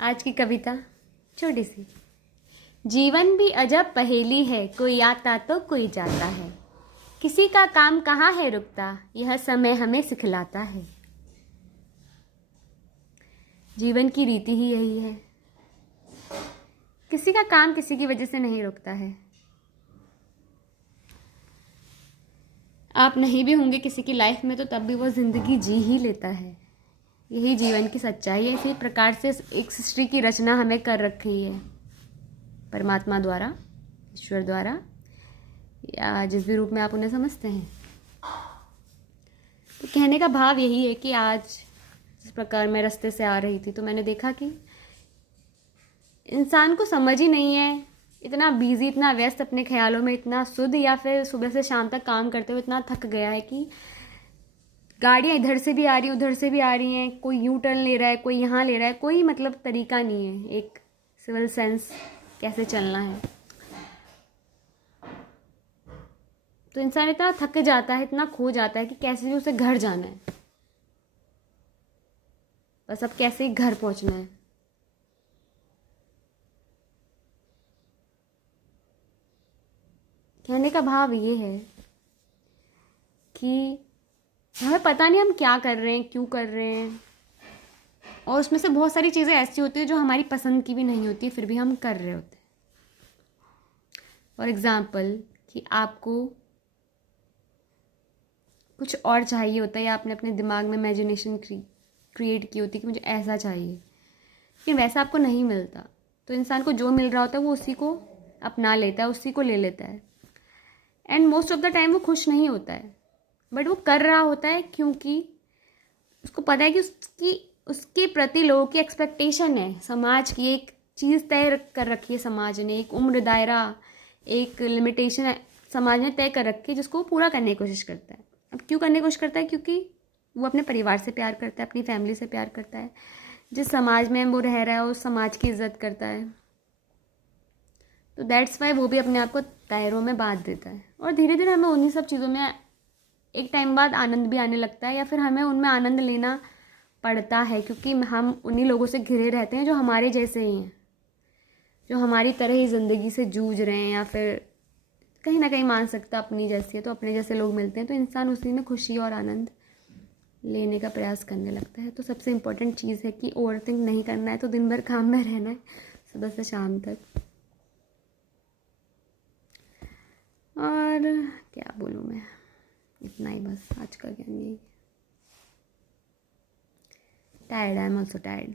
आज की कविता छोटी सी। जीवन भी अजब पहेली है, कोई आता तो कोई जाता है, किसी का काम कहाँ है रुकता, यह समय हमें सिखलाता है। जीवन की रीति ही यही है, किसी का काम किसी की वजह से नहीं रुकता है। आप नहीं भी होंगे किसी की लाइफ में तो तब भी वो ज़िंदगी जी ही लेता है। यही जीवन की सच्चाई है। इसी प्रकार से एक सृष्टि की रचना हमें कर रखी है परमात्मा द्वारा, ईश्वर द्वारा, या जिस भी रूप में आप उन्हें समझते हैं। तो कहने का भाव यही है कि आज जिस प्रकार मैं रास्ते से आ रही थी तो मैंने देखा कि इंसान को समझ ही नहीं है, इतना बिजी, इतना व्यस्त अपने ख्यालों में, इतना शुद्ध, या फिर सुबह से शाम तक काम करते हुए इतना थक गया है कि गाड़ियाँ इधर से भी आ रही हैं, उधर से भी आ रही हैं, कोई यू टर्न ले रहा है, कोई यहाँ ले रहा है, कोई मतलब तरीका नहीं है एक सिविल सेंस कैसे चलना है। तो इंसान इतना थक जाता है, इतना खो जाता है कि कैसे भी उसे घर जाना है, बस अब कैसे ही घर पहुंचना है। कहने का भाव ये है कि हमें पता नहीं हम क्या कर रहे हैं, क्यों कर रहे हैं, और उसमें से बहुत सारी चीज़ें ऐसी होती है जो हमारी पसंद की भी नहीं होती, फिर भी हम कर रहे होते हैं। फॉर एग्ज़ाम्पल कि आपको कुछ और चाहिए होता है, या आपने अपने दिमाग में इमेजिनेशन क्रिएट की होती है कि मुझे ऐसा चाहिए, लेकिन वैसा आपको नहीं मिलता। तो इंसान को जो मिल रहा होता है वो उसी को अपना लेता है, उसी को ले लेता है, and most of the time वो खुश नहीं होता है, बट वो कर रहा होता है क्योंकि उसको पता है कि उसके प्रति लोगों की एक्सपेक्टेशन है, समाज की एक चीज़ तय कर रखी है, समाज ने एक उम्र दायरा, एक लिमिटेशन समाज ने तय कर रखी है जिसको वो पूरा करने की कोशिश करता है। अब क्यों करने की कोशिश करता है? क्योंकि वो अपने परिवार से प्यार करता है, अपनी फैमिली से प्यार करता है, जिस समाज में वो रह रहा है उस समाज की इज्जत करता है। तो दैट्स वाई वो भी अपने आप को दायरों में बांध देता है, और धीरे धीरे हमें उन्हीं सब चीज़ों में एक टाइम बाद आनंद भी आने लगता है, या फिर हमें उनमें आनंद लेना पड़ता है क्योंकि हम उन्हीं लोगों से घिरे रहते हैं जो हमारे जैसे ही हैं, जो हमारी तरह ही ज़िंदगी से जूझ रहे हैं, या फिर कहीं ना कहीं मान सकता अपनी जैसी है, तो अपने जैसे लोग मिलते हैं तो इंसान उसी में खुशी और आनंद लेने का प्रयास करने लगता है। तो सबसे इम्पोर्टेंट चीज़ है कि ओवर थिंक नहीं करना है, तो दिन भर काम में रहना है सुबह से शाम तक। और क्या बोलूँ मैं, इतना ही बस आज का ज्ञान। यही tired, I am also tired.